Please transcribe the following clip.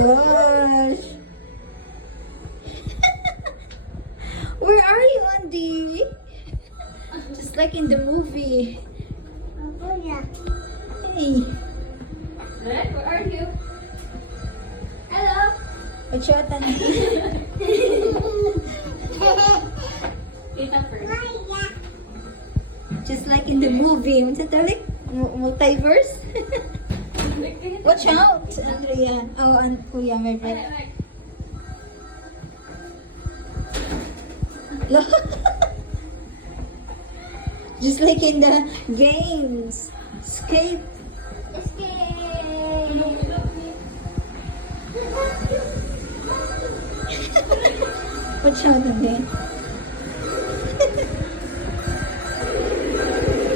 gosh. Where are you, Andy? Just like in the movie. Hey. Red, where are you? Hello. What's your tanong? Tita first. Just like in the movie. What's that? Multiverse? Watch out, Andrea. Oh, Kuya, my friend. Just like in the games. Escape. Watch out again.